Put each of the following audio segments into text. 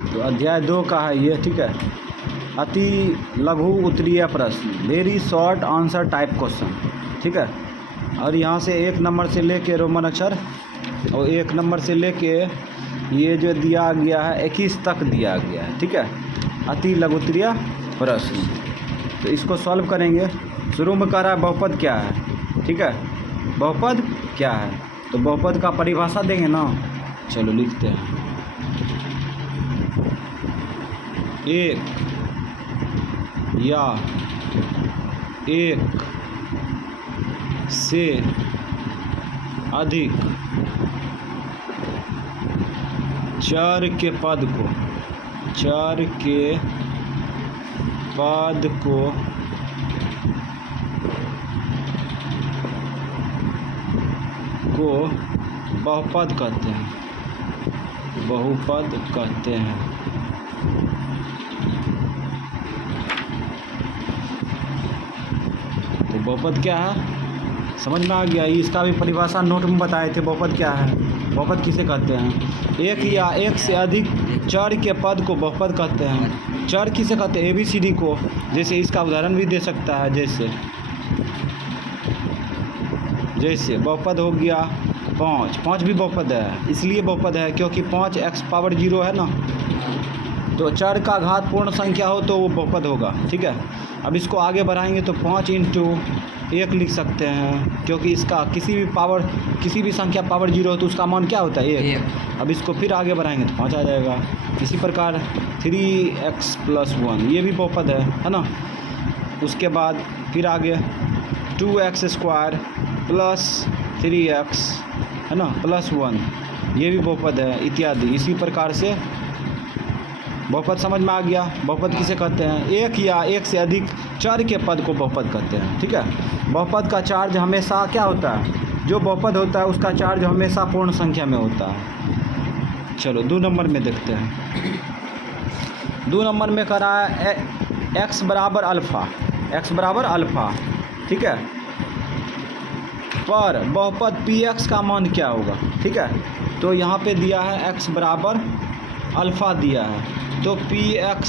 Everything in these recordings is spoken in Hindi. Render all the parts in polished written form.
तो अध्याय 2 का है ये, ठीक है। अति लघु उत्तरीय प्रश्न, very short answer type question, ठीक है। और यहाँ से 1 नंबर से लेके रोमन अक्षर और 1 नंबर से लेके ये जो दिया गया है 21 तक दिया गया है, ठीक है। अति लघु उत्तरीय प्रश्न, तो इसको सॉल्व करेंगे। शुरू में कह रहा है बहुपद क्या है, ठीक है। बहुपद क्या है, तो बहुपद का परिभाषा देंगे ना। चलो लिखते हैं। एक या एक से अधिक चर के पद को बहुपद कहते हैं, बहुपद कहते हैं। तो बहुपद क्या है समझ में आ गया। इसका भी परिभाषा नोट में बताए थे। बहुपद क्या है, बहुपद किसे कहते हैं? एक या एक से अधिक चर के पद को बहुपद कहते हैं। चर किसे कहते हैं? ABCD को। जैसे इसका उदाहरण भी दे सकता है, जैसे बहुपद हो गया 5 भी बहुपद है। इसलिए बहुपद है क्योंकि 5x पावर 0 है ना, तो चर का घात पूर्ण संख्या हो तो वो बहुपद होगा, ठीक है। अब इसको आगे बढ़ाएंगे तो 5 × 1 लिख सकते हैं, क्योंकि इसका किसी भी संख्या पावर 0 हो तो उसका मान क्या होता है? 1। अब इसको फिर आगे बढ़ाएंगे तो 5 आ जाएगा। इसी प्रकार 3x + 1 ये भी बहुपद है ना। उसके बाद फिर आगे 2x² + 3x है ना +1 ये भी बहुपद है, इत्यादि। इसी प्रकार से बहुपद समझ में आ गया। बहुपद किसे कहते हैं? एक या एक से अधिक चर के पद को बहुपद कहते हैं, ठीक है। बहुपद का चार्ज हमेशा क्या होता है? जो बहुपद होता है उसका चार्ज हमेशा पूर्ण संख्या में होता है। चलो 2 नंबर में देखते हैं। 2 नंबर में कह रहा है x बराबर अल्फ़ा, ठीक है। पर बहुपद px का मान क्या होगा, ठीक है। तो यहाँ पे दिया है x बराबर अल्फ़ा दिया है, तो px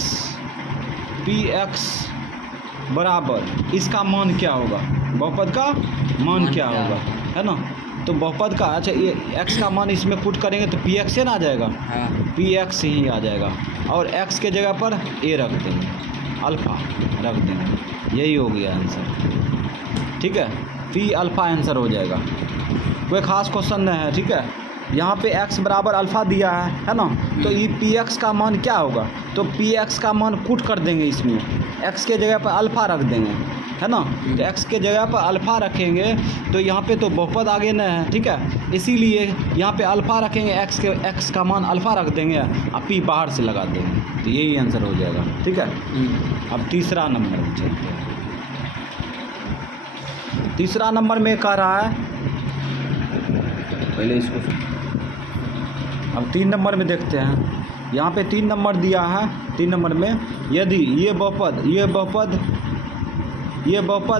बराबर इसका मान क्या होगा? बहुपद का मान क्या होगा, है ना। तो बहुपद का अच्छा ये x का मान इसमें पुट करेंगे तो px से ना आ जाएगा, px ही आ जाएगा। और x के जगह पर a रख देंगे, अल्फ़ा रख देंगे, यही हो गया आंसर, ठीक है। p अल्फ़ा आंसर हो जाएगा। कोई ख़ास क्वेश्चन नहीं है, ठीक है। यहाँ पे x बराबर अल्फ़ा दिया है ना, तो ये px का मान क्या होगा? तो px का मान पुट कर देंगे इसमें, x के जगह पर अल्फ़ा रख देंगे, है ना। तो x के जगह पर अल्फ़ा रखेंगे तो यहाँ पे तो बहुपद आगे नहीं है, ठीक है। इसीलिए यहाँ पे अल्फ़ा रखेंगे, x का मान अल्फ़ा रख देंगे और p बाहर से लगा देंगे, तो यही आंसर हो जाएगा, ठीक है। अब तीसरा नंबर में चलते हैं। तीसरा नंबर में कह रहा है, पहले इसको अब 3 नंबर में देखते हैं। यहाँ पे 3 नंबर दिया है। 3 नंबर में यदि ये बहुपद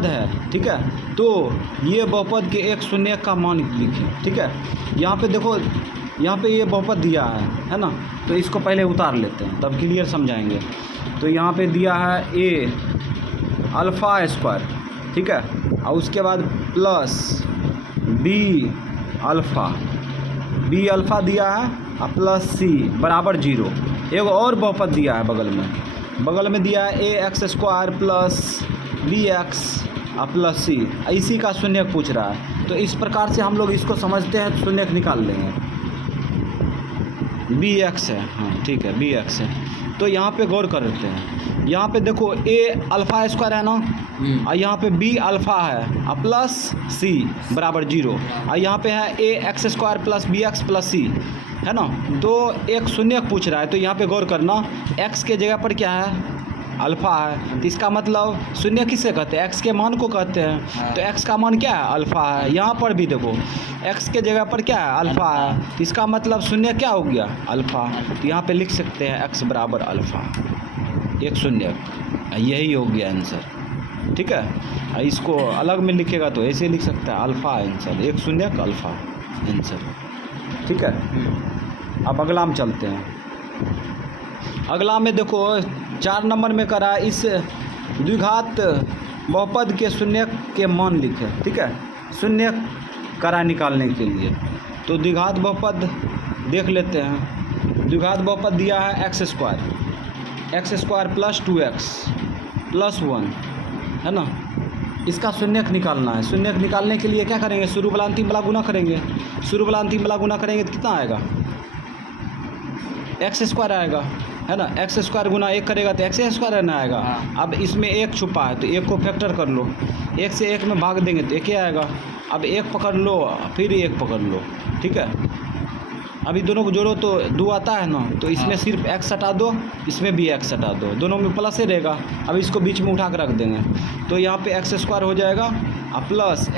है, ठीक है, तो ये बहुपद के एक शून्य का मान लिखें, ठीक है। यहाँ पे देखो, यहाँ पे ये बहुपद दिया है ना, तो इसको पहले उतार लेते हैं तब क्लियर समझाएंगे। तो यहाँ पे दिया है a अल्फ़ा², ठीक है, और उसके बाद प्लस b अल्फ़ा दिया है और प्लस c बराबर 0। एक और बहुपद दिया है बगल में दिया है ax² + bx और प्लस c, इसी का शून्य पूछ रहा है। तो इस प्रकार से हम लोग इसको समझते हैं, तो शून्य निकाल लेंगे। bx है, हाँ ठीक है, bx है। तो यहाँ पे गौर करते हैं। यहाँ पे देखो a अल्फ़ा² है ना, और यहाँ पे b अल्फ़ा है और प्लस c बराबर 0, और यहाँ पे है ax² + bx + c, है ना। तो एक शून्य पूछ रहा है, तो यहाँ पे गौर करना, x के जगह पर क्या है? अल्फ़ा है। तो इसका मतलब शून्य किसे कहते हैं? x के मान को कहते हैं। तो x का मान क्या है? अल्फ़ा है। यहाँ पर भी देखो x के जगह पर क्या है? अल्फ़ा है। तो इसका मतलब शून्य क्या हो गया? अल्फ़ा। तो यहाँ पे लिख सकते हैं x बराबर अल्फ़ा, एक शून्य, यही हो गया आंसर, ठीक है। इसको अलग में लिखेगा तो ऐसे लिख सकता है, अल्फ़ा आंसर, एक शून्य अल्फ़ा आंसर, ठीक है। अब अगला हम चलते हैं। अगला में देखो 4 नंबर में करा इस द्विघात बहुपद के शून्य के मान लिखे, ठीक है, शून्य करा निकालने के लिए। तो द्विघात बहुपद देख लेते हैं। द्विघात बहुपद दिया है x square plus 2x plus 1, है ना। इसका शून्यक निकालना है। शून्यक निकालने के लिए क्या करेंगे, शुरू वाला अंतिम वाला गुना करेंगे। शुरू वाला अंतिम वाला गुना करेंगे तो कितना आएगा, एक्स स्क्वायर आएगा, है ना। एक्स स्क्वायर गुना 1 करेगा तो एक्स स्क्वायर रहना आएगा। अब इसमें 1 छुपा है तो 1 को फैक्टर कर लो, 1 से 1 में भाग देंगे तो 1 ही आएगा। अब 1 पकड़ लो फिर 1 पकड़ लो, ठीक है। अभी दोनों को जोड़ो तो 2 आता है ना, तो इसमें सिर्फ x हटा दो, इसमें भी x हटा दो, दोनों में प्लस ही रहेगा। अब इसको बीच में उठा कर रख देंगे तो यहाँ पे एक्स स्क्वायर हो जाएगा और प्लस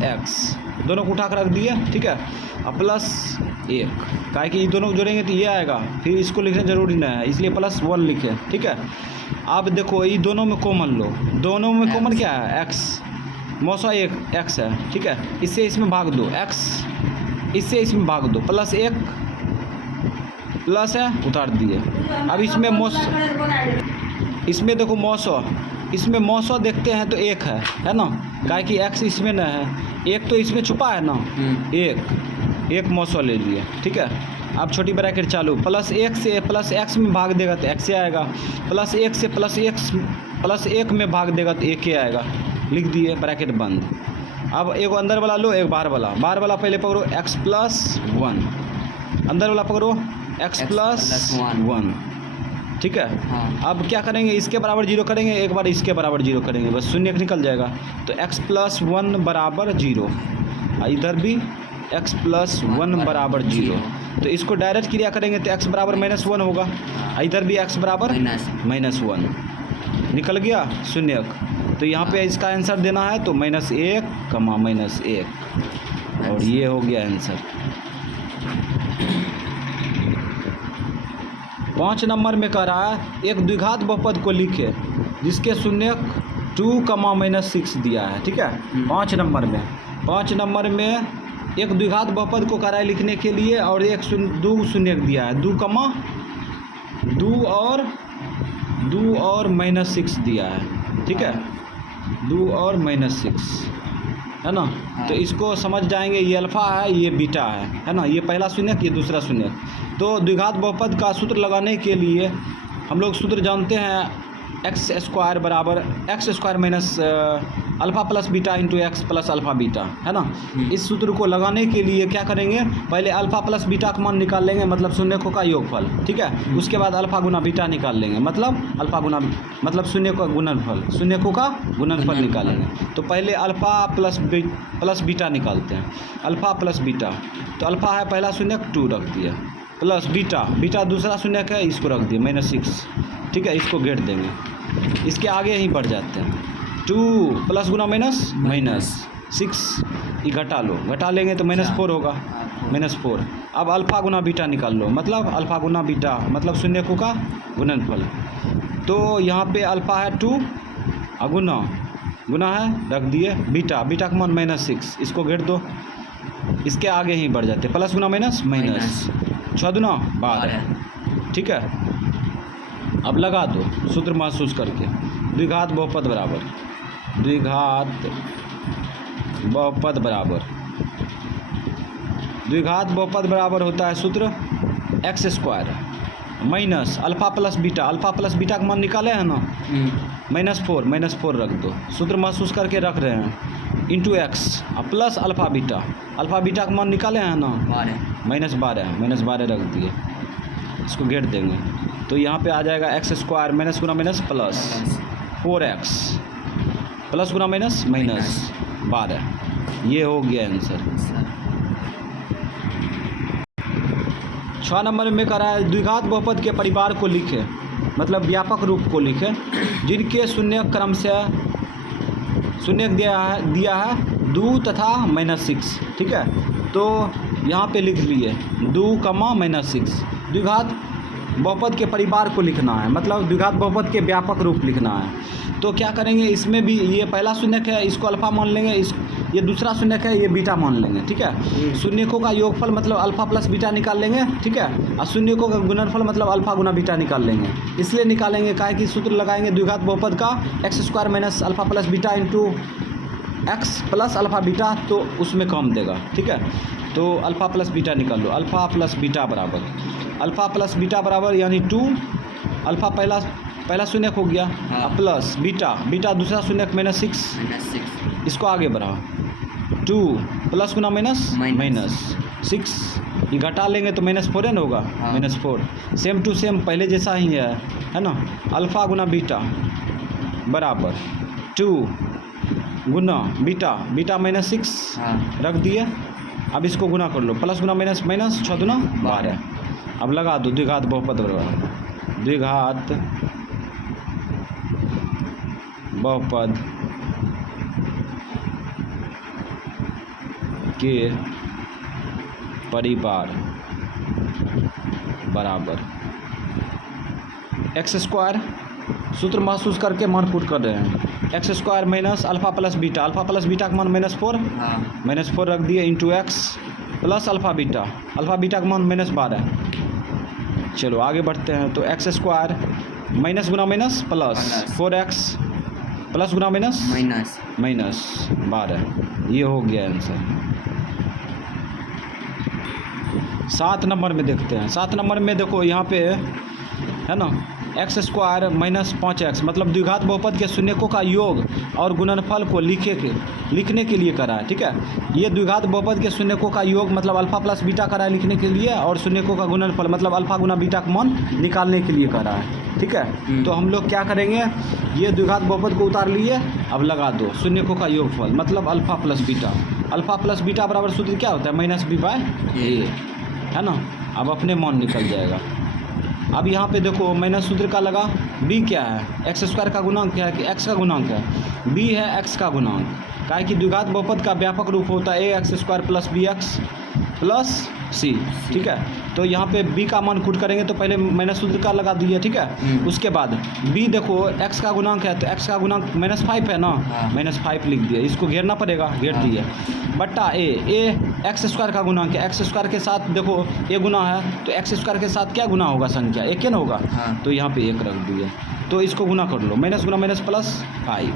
x दोनों को उठा कर रख दिए, ठीक है। अब प्लस 1, काहे कि ये दोनों को जोड़ेंगे तो ये आएगा, फिर इसको लिखना जरूरी नहीं है, इसलिए प्लस 1 लिखे, ठीक है। अब देखो ये दोनों में कॉमन लो, दोनों में कॉमन क्या है, x मौसा 1 x है, ठीक है। इससे इसमें भाग दो, x इससे इसमें भाग दो, प्लस 1 प्लस है उतार दिए। अब इसमें इसमें देखो मौसा, इसमें मौसा देखते हैं तो 1 है ना, काहे कि x इसमें न है, 1 तो इसमें छुपा है ना, 1 मौसा ले लिए, ठीक है। अब छोटी ब्रैकेट चालू, प्लस 1 से प्लस x में भाग देगा तो x आएगा, प्लस 1 से प्लस 1 में भाग देगा तो 1 आएगा, लिख दिए, ब्रैकेट बंद। अब एक अंदर वाला लो, एक बाहर वाला पहले पकड़ो x प्लस 1, अंदर वाला पकड़ो x प्लस 1, ठीक है। अब क्या करेंगे, इसके बराबर 0 करेंगे, एक बार इसके बराबर 0 करेंगे, बस शून्य निकल जाएगा। तो x प्लस 1 बराबर 0, इधर भी x प्लस 1 बराबर 0। तो इसको डायरेक्ट क्रिया करेंगे तो x बराबर -1 होगा, इधर भी x बराबर -1 निकल गया शून्यक। तो यहाँ पे इसका आंसर देना है तो -1, -1, और ये हो गया आंसर। 5 नंबर में कह रहा है एक द्विघात बहुपद को लिखे जिसके शून्यक 2, -6 दिया है, ठीक है। 5 नंबर में एक द्विघात बहुपद को कह रहा है लिखने के लिए, और 2 शून्यक दिया है, 2 और -6 दिया है, ठीक है, 2 और -6, है ना। तो इसको समझ जाएंगे, ये अल्फ़ा है ये बीटा है ना, ये पहला शून्यक ये दूसरा शून्यक। तो द्विघात बहुपद का सूत्र लगाने के लिए हम लोग सूत्र जानते हैं, एक्स स्क्वायर बराबर x square minus alpha plus beta into x plus alpha beta, है ना। इस सूत्र को लगाने के लिए क्या करेंगे, पहले अल्फ़ा प्लस बीटा का मान निकाल लेंगे, मतलब शून्यकों का योगफल, ठीक है। उसके बाद अल्फ़ा गुना बीटा निकाल लेंगे, मतलब शून्य का गुणनफल, शून्यकों का गुणनफल निकालेंगे। तो पहले अल्फ़ा प्लस बीटा निकालते हैं, अल्फ़ा प्लस बीटा। तो अल्फ़ा है पहला शून्यक 2 रख दिया, प्लस बीटा दूसरा शून्यक है इसको रख दिया -6, ठीक है। इसको घेर देंगे, इसके आगे ही बढ़ जाते हैं, 2 प्लस गुना -6, ये घटा लेंगे तो -4 होगा, -4। अब अल्फ़ा गुना बीटा निकाल लो, मतलब अल्फ़ा गुना बीटा मतलब शून्यकों का गुणनफल। तो यहाँ पे अल्फ़ा है 2 और गुना है रख दिए बीटा का मान -6, इसको घेर दो, इसके आगे ही बढ़ जाते, प्लस गुना माइनस 6 दूना 12, ठीक है। अब लगा दो सूत्र महसूस करके, द्विघात बहुपद बराबर होता है सूत्र x square minus alpha plus beta का मान निकाले हैं ना, -4 रख दो, सूत्र महसूस करके रख रहे हैं, into x plus alpha beta का मान निकाले हैं ना, -12 रख दिए, इसको घेर देंगे। तो यहाँ पे आ जाएगा एक्स स्क्वायर माइनस गुना माइनस प्लस 4x प्लस गुना माइनस -12, ये हो गया आंसर। 6 नंबर में कह रहा है द्विघात बहुपद के परिवार को लिखे, मतलब व्यापक रूप को लिखे, जिनके शून्यक क्रम से शून्यक दिया है 2 तथा -6, ठीक है। तो यहाँ पे लिख लिए 2, -6। द्विघात बहुपद के परिवार को लिखना है, मतलब द्विघात बहुपद के व्यापक रूप लिखना है। तो क्या करेंगे, इसमें भी ये पहला शून्यक है, इसको अल्फ़ा मान लेंगे, ये दूसरा शून्यक है, ये बीटा मान लेंगे, ठीक है। शून्यकों का योगफल मतलब अल्फा प्लस बीटा निकाल लेंगे, ठीक है। और शून्यकों का गुणनफल मतलब अल्फा गुना बीटा निकाल लेंगे। इसलिए निकालेंगे काहे कि सूत्र लगाएंगे द्विघात बहुपद का x square minus alpha plus beta into x plus alpha beta, तो उसमें कम देगा, ठीक है। तो अल्फा प्लस बीटा निकाल लो। अल्फा प्लस बीटा बराबर यानी 2 अल्फा पहला शून्यक हो गया, प्लस बीटा दूसरा शून्यक माइनस 6, इसको आगे बढ़ाओ। 2 प्लस गुना माइनस 6, ये घटा लेंगे तो -4 न होगा, -4। सेम टू सेम पहले जैसा ही है ना। अल्फा गुना बीटा बराबर 2 गुना बीटा -6 रख दिए। अब इसको गुना कर लो, प्लस गुना माइनस 6 दूना 12। अब लगा दो द्विघात बहुपद बराबर द्विघात बहुपद के परिवार बराबर एक्स स्क्वायर, सूत्र महसूस करके मान पुट कर रहे हैं। X square minus alpha plus beta का मान -4 रख दिए into x plus alpha beta का मान -12। चलो आगे बढ़ते हैं। तो एक्स स्क्वायर माइनस गुना माइनस प्लस 4x प्लस गुना माइनस 12, ये हो गया आंसर। 7 नंबर में देखते हैं। 7 नंबर में देखो यहाँ पे है ना, एक्स स्क्वायर माइनस 5x मतलब द्विघात बहुपद के शून्यकों का योग और गुणनफल को लिखने के लिए करा है, ठीक है। ये द्विघात बहुपद के शून्यकों का योग मतलब अल्फा प्लस बीटा करा है लिखने के लिए, और शून्यकों का गुणनफल मतलब अल्फा गुना बीटा का मान निकालने के लिए करा है, ठीक है। तो हम लोग क्या करेंगे, ये द्विघात बहुपद को उतार लिए, अब लगा दो शून्यकों का योगफल मतलब अल्फा प्लस बीटा बराबर सूत्र क्या होता है -b/a, है ना। अब अपने मान निकल जाएगा। अब यहाँ पे देखो माइनस सूत्र का लगा, b क्या है, एक्स स्क्वायर का गुणांक क्या है कि x का गुणांक है, b है x का गुणांक। काहे कि द्विघात बहुपद का व्यापक रूप होता है ax² plus bx plus c, ठीक है। तो यहाँ पे b का मान पुट करेंगे तो पहले माइनस सूत्र का लगा दिया, ठीक है। उसके बाद b देखो x का गुणांक है, तो x का गुणांक -5 है ना, -5 लिख दिया, इसको घेरना पड़ेगा, घेर दिया, बट्टा a एक्स स्क्वायर का गुणांक है, एक्स स्क्वायर के साथ देखो a गुना है, तो एक्स स्क्वायर के साथ क्या गुना होगा, संख्या 1 क्या ना होगा, तो यहाँ पे 1 रख दिया। तो इसको गुना कर लो, माइनस गुना माइनस प्लस 5,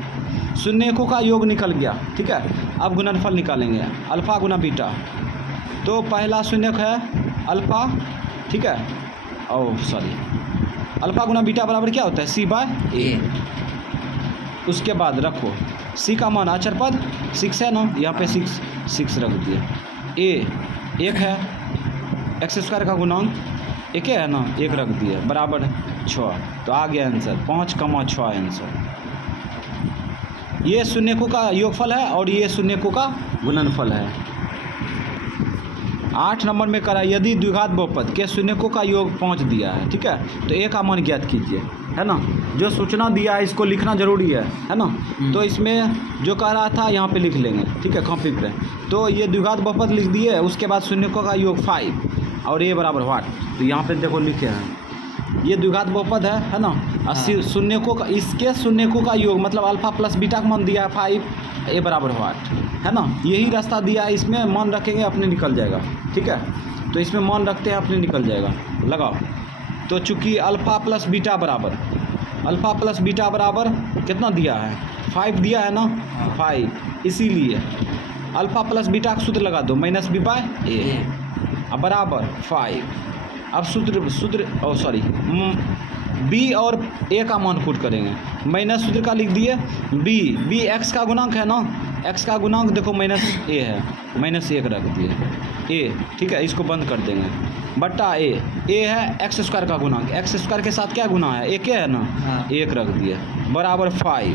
शून्यकों का योग निकल गया, ठीक है। अब गुणनफल निकालेंगे, अल्फा गुना बीटा, तो पहला शून्यक है अल्फा, ठीक है, अल्फा गुना बीटा बराबर क्या होता है c/a। उसके बाद रखो c का मान अचर पद 6 है ना, यहाँ पे 6 रख दिया। a 1 है, एक्स स्क्वायर का गुणांक 1 है ना, 1 रख दिया बराबर 6। तो आ गया आंसर 5,6 आंसर। ये शून्यकों का योगफल है और ये शून्यकों का गुणनफल है। 8 नंबर में करा, यदि द्विघात बहुपद के शून्यकों का योग 5 दिया है, ठीक है, तो a का मान ज्ञात कीजिए, है ना। जो सूचना दिया है इसको लिखना जरूरी है ना। तो इसमें जो कह रहा था यहाँ पे लिख लेंगे, ठीक है, कॉपी पे। तो ये द्विघात बहुपद लिख दिए, उसके बाद शून्यकों का योग 5 और a बराबर व्हाट, तो यहाँ पे देखो लिखे हैं ये द्विघात बहुपद है ना। शून्यकों का, इसके शून्यकों का योग मतलब अल्फा प्लस बीटा का मान दिया है 5, a बराबर व्हाट, है ना। यही रास्ता दिया है, इसमें मान रखेंगे अपने निकल जाएगा, ठीक है। तो इसमें मान रखते हैं अपने निकल जाएगा, लगाओ। तो चूँकि अल्फा प्लस बीटा बराबर कितना दिया है, 5 दिया है ना, 5, इसीलिए अल्फा प्लस बीटा का सूत्र लगा दो -b/a बराबर 5। अब b और a का मान पुट करेंगे, माइनस सूत्र का लिख दिए, b x का गुणांक है ना, x का गुणांक देखो -a है, -1 रख दिए a, ठीक है, इसको बंद कर देंगे, बट्टा a है एक्स स्क्वायर का गुणांक, एक्स स्क्वायर के साथ क्या गुना है, 1 है ना, 1 रख दिए बराबर 5,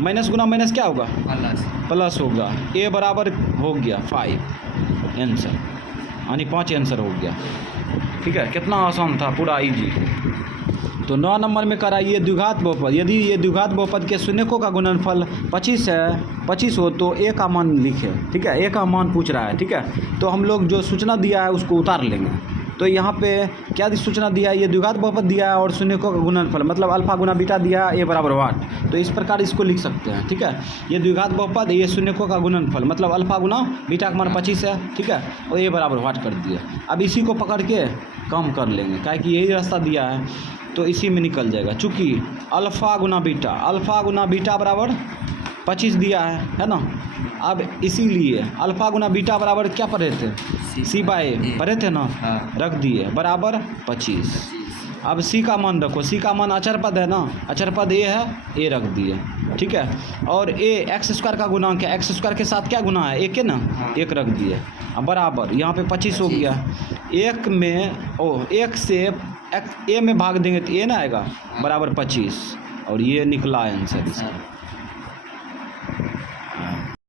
माइनस गुना माइनस क्या होगा, प्लस होगा, a बराबर हो गया 5 आंसर, यानी 5 आंसर हो गया, ठीक है। कितना आसान था, पूरा इजी। तो 9 नंबर में करा, ये द्विघात बहुपद, यदि ये द्विघात बहुपद के शून्यकों का गुणनफल 25 है, 25 हो तो a का मान लिखे, ठीक है, a का मान पूछ रहा है, ठीक है। तो हम लोग जो सूचना दिया है उसको उतार लेंगे, तो यहाँ पे क्या सूचना दिया है, ये द्विघात बहुपद दिया है और शून्यकों का गुणनफल मतलब अल्फा गुना बीटा दिया है, ए बराबर वाट। तो इस प्रकार इसको लिख सकते हैं, ठीक है। ये द्विघात बहुपद, ये शून्यकों का गुणनफल मतलब अल्फा गुना बीटा का मान 25 है, ठीक है, और ए बराबर वाट कर दिया। अब इसी को पकड़ के कम कर लेंगे, क्या कि यही रास्ता दिया है तो इसी में निकल जाएगा। चूँकि अल्फा गुना बीटा बराबर 25 दिया है ना। अब इसीलिए अल्फा गुना बीटा बराबर क्या पढ़े थे, सी बाय पढ़े थे ना, रख दिए बराबर 25। अब सी का मान रखो, सी का मान अचर पद है ना, अचर पद ए है, ए रख दिए, ठीक है। और ए एक्स स्क्वायर का गुणांक है, एक्स स्क्वायर के साथ क्या गुना है, एक है ना, एक रख दिए। अब बराबर यहाँ पे 25 हो गया। एक में एक से ए में भाग देंगे तो ए ना आएगा, बराबर 25, और ये निकला आंसर इसका।